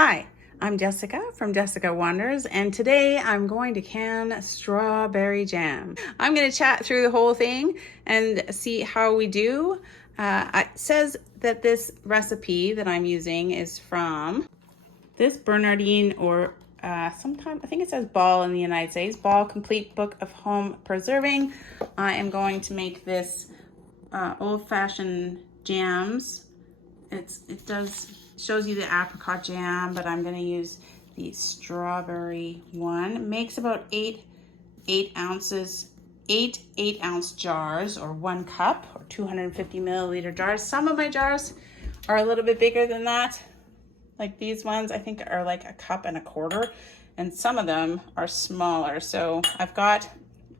Hi, I'm Jessica from Jessica Wonders, and today I'm going to can strawberry jam. I'm going to chat through the whole thing and see how we do. It says that this recipe that I'm using is from this Bernardine or sometimes I think it says Ball in the United States, Ball Complete Book of Home Preserving. I am going to make this old-fashioned jams. It shows you the apricot jam, but I'm going to use the strawberry one. It makes about eight ounce jars, or 1 cup, or 250 milliliter jars. Some of my jars are a little bit bigger than that. Like these ones, I think are like 1.25 cups, and some of them are smaller. So I've got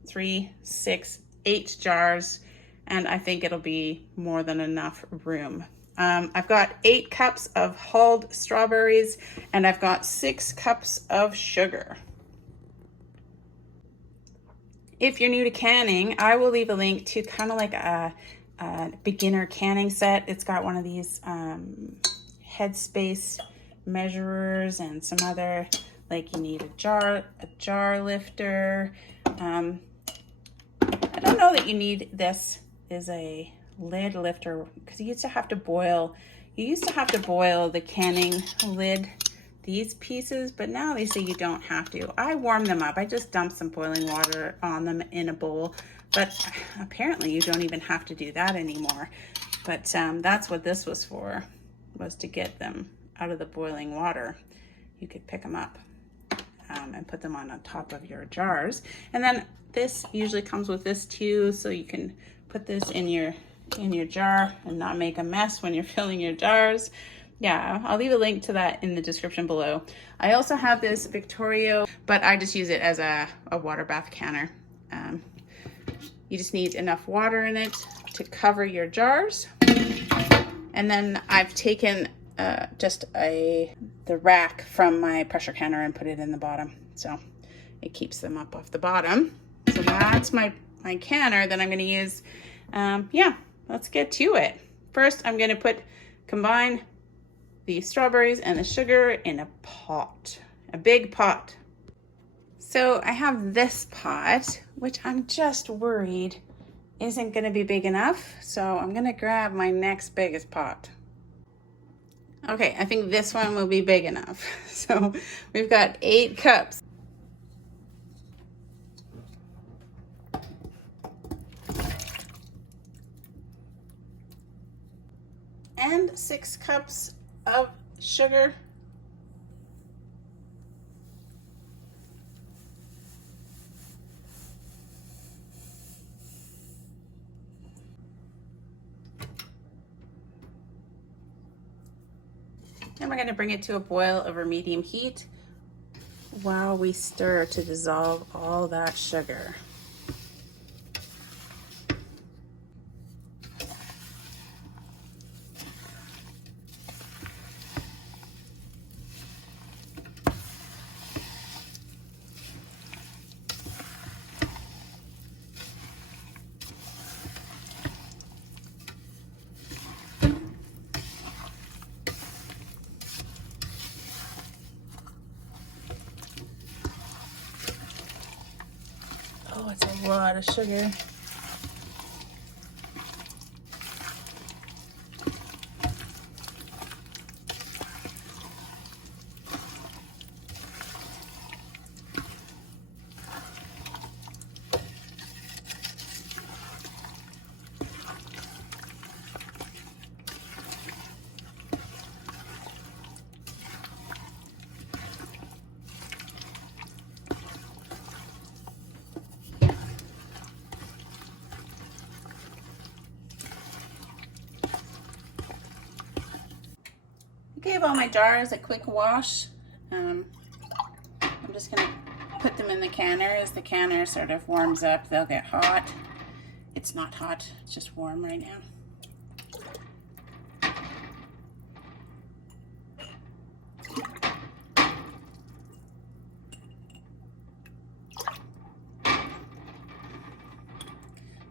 3, 6, 8 jars, and I think it'll be more than enough room. I've got 8 cups of hulled strawberries, and I've got 6 cups of sugar. If you're new to canning, I will leave a link to kind of like a beginner canning set. It's got one of these headspace measurers and some other, like you need a jar lifter. I don't know that you need this is a lid lifter, because you used to have to boil the canning lid, these pieces, but now they say you don't have to. I warm them up. I just dump some boiling water on them in a bowl, but apparently you don't even have to do that anymore. But that's what this was for, was to get them out of the boiling water. You could pick them up and put them on top of your jars. And then this usually comes with this too, so you can put this in your jar and not make a mess when you're filling your jars. Yeah, I'll leave a link to that in the description below. I also have this Victorio, but I just use it as a water bath canner. You just need enough water in it to cover your jars. And then I've taken the rack from my pressure canner and put it in the bottom, so it keeps them up off the bottom. So that's my canner that I'm going to use. Yeah, let's get to it. First, I'm going to combine the strawberries and the sugar in a pot, a big pot. So I have this pot, which I'm just worried isn't going to be big enough. So I'm going to grab my next biggest pot. Okay, I think this one will be big enough. So we've got 8 cups. And 6 cups of sugar. And we're going to bring it to a boil over medium heat while we stir to dissolve all that sugar. Oh, it's a lot of sugar. I gave all my jars a quick wash. I'm just going to put them in the canner. As the canner sort of warms up, they'll get hot. It's not hot, it's just warm right now.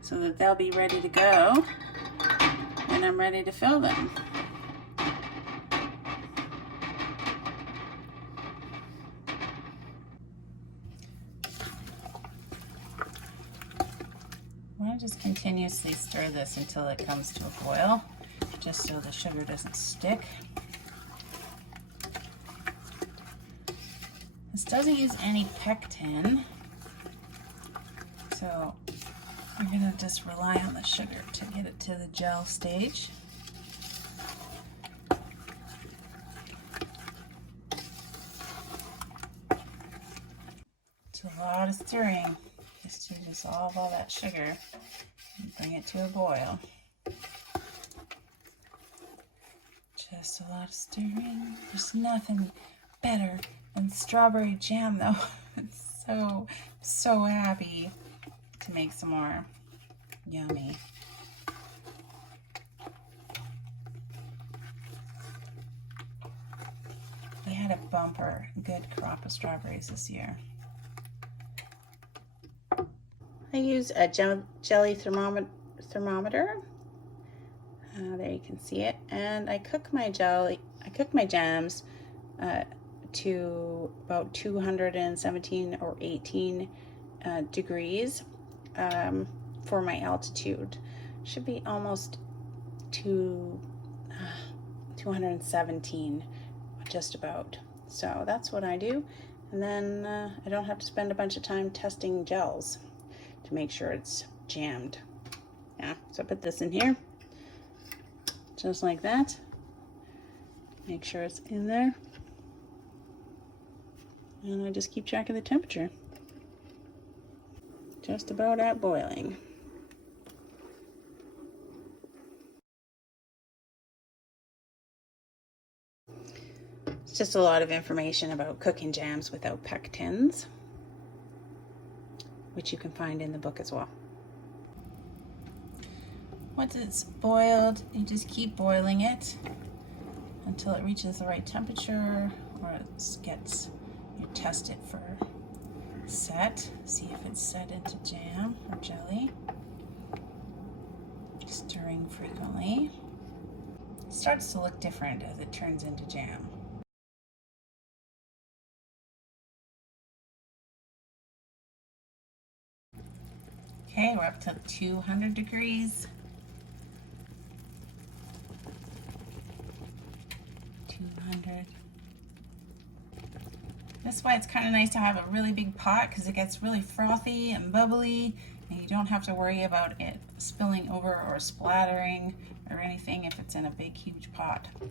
So that they'll be ready to go when I'm ready to fill them. I just continuously stir this until it comes to a boil, just so the sugar doesn't stick. This doesn't use any pectin, so we're gonna just rely on the sugar to get it to the gel stage. It's a lot of stirring just to dissolve all that sugar and bring it to a boil. Just a lot of stirring. There's nothing better than strawberry jam though. It's so happy to make some more. Yummy. We had a bumper good crop of strawberries this year. I use a jelly thermometer. There you can see it, and I cook my jams to about 217 or 18 degrees for my altitude. Should be almost 217, just about. So that's what I do, and then I don't have to spend a bunch of time testing gels to make sure it's jammed. Yeah, so I put this in here, just like that. Make sure it's in there. And I just keep track of the temperature. Just about at boiling. It's just a lot of information about cooking jams without pectins, which you can find in the book as well. Once it's boiled, you just keep boiling it until it reaches the right temperature, or it gets, you test it for set, see if it's set into jam or jelly. Stirring frequently. It starts to look different as it turns into jam. Okay, we're up to 200 degrees. 200. That's why it's kind of nice to have a really big pot, because it gets really frothy and bubbly, and you don't have to worry about it spilling over or splattering or anything if it's in a big, huge pot. I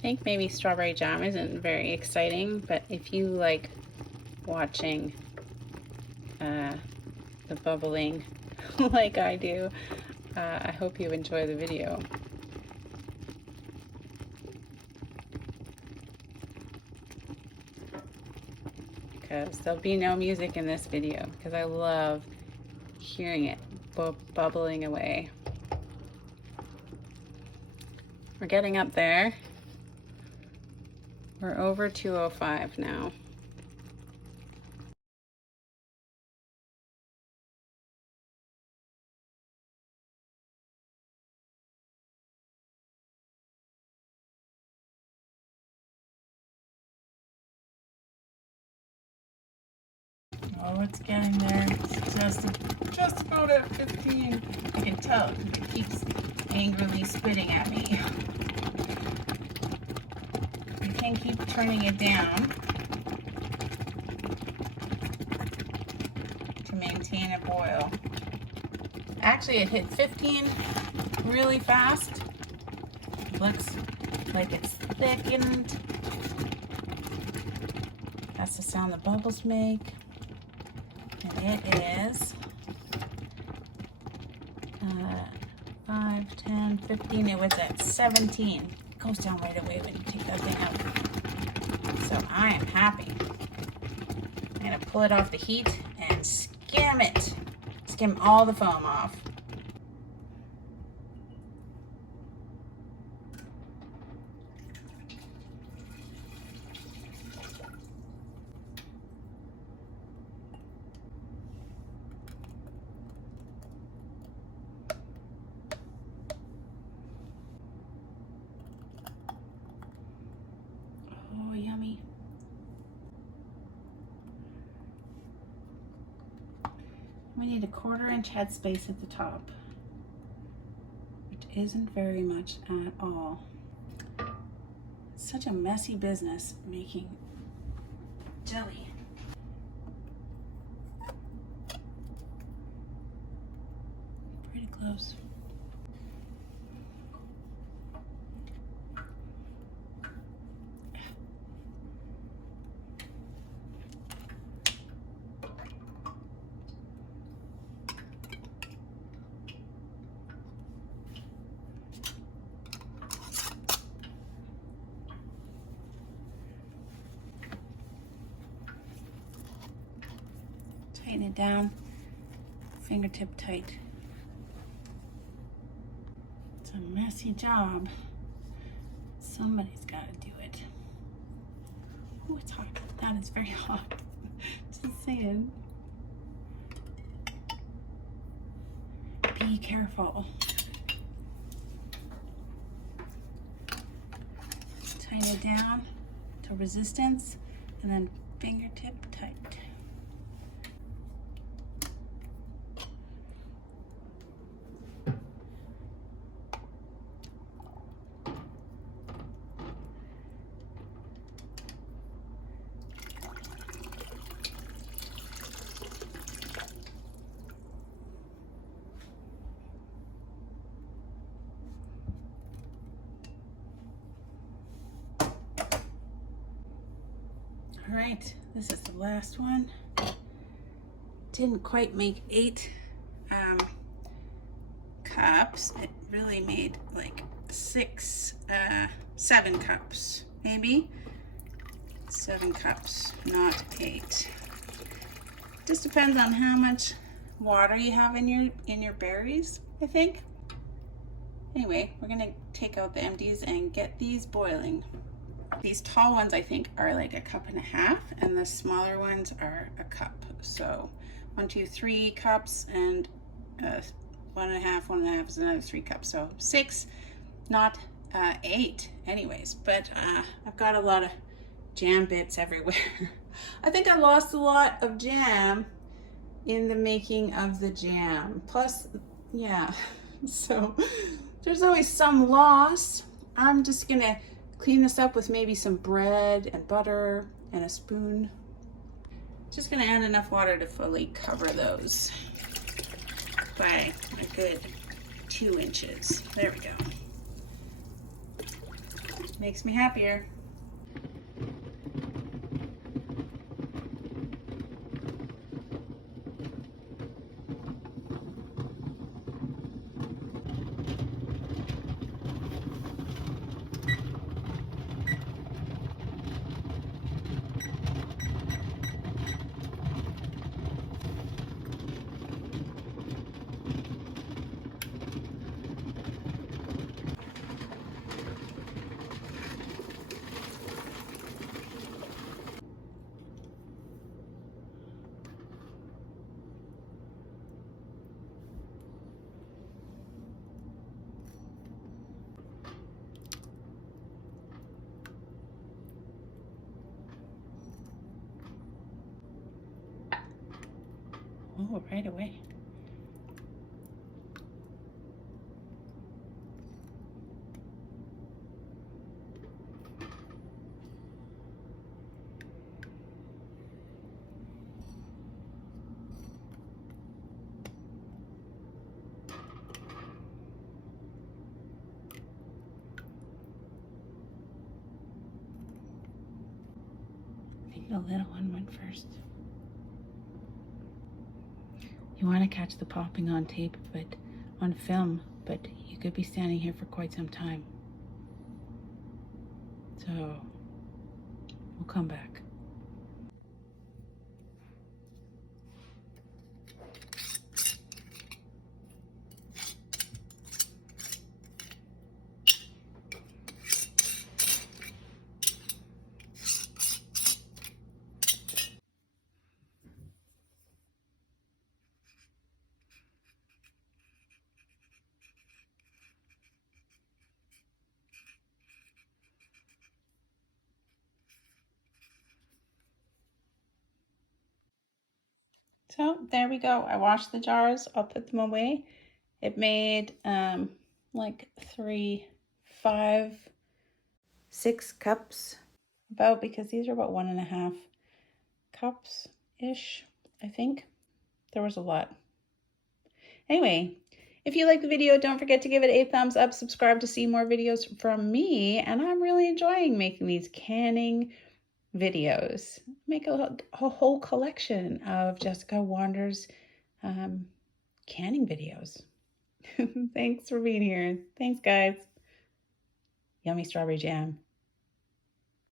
think maybe strawberry jam isn't very exciting, but if you like watching the bubbling like I do, I hope you enjoy the video. Because there'll be no music in this video, because I love hearing it bubbling away. We're getting up there. We're over 205 now. Oh, it's getting there. It's just about at 15. I can tell it keeps angrily spitting at me. You can keep turning it down to maintain a boil. Actually, it hit 15 really fast. Looks like it's thickened. That's the sound the bubbles make. And it is 5, 10, 15. It was at 17. It goes down right away when you take that thing out. So I am happy. I'm going to pull it off the heat and skim it. Skim all the foam off. Oh, yummy. We need a 1/4 inch headspace at the top, which isn't very much at all. It's such a messy business making jelly. Pretty close. Tighten it down, fingertip tight. It's a messy job. Somebody's got to do it. Oh, it's hot. That is very hot. Just saying. Be careful. Tighten it down to resistance and then fingertip tight. All right, this is the last one. Didn't quite make 8 cups. It really made like 7 cups, maybe. 7 cups, not 8. Just depends on how much water you have in your berries, I think. Anyway, we're gonna take out the empties and get these boiling. These tall ones I think are like 1.5 cups, and the smaller ones are 1 cup. So 1, 2, 3 cups, and 1.5 is another 3 cups. So 6, not 8 anyways. But I've got a lot of jam bits everywhere. I think I lost a lot of jam in the making of the jam. Plus, yeah, so there's always some loss. I'm just gonna clean this up with maybe some bread and butter and a spoon. Just gonna add enough water to fully cover those by a good 2 inches. There we go. Makes me happier. Oh, right away. I think the little one went first. You want to catch the popping on tape, but on film, but you could be standing here for quite some time. So we'll come back. So there we go. I washed the jars. I'll put them away. It made like 3, 5, 6 cups about, because these are about 1.5 cups-ish, I think. There was a lot. Anyway, if you like the video, don't forget to give it a thumbs up, subscribe to see more videos from me, and I'm really enjoying making these canning videos. Make a whole collection of Jessica Wanders canning videos. Thanks for being here. Thanks, guys. Yummy strawberry jam.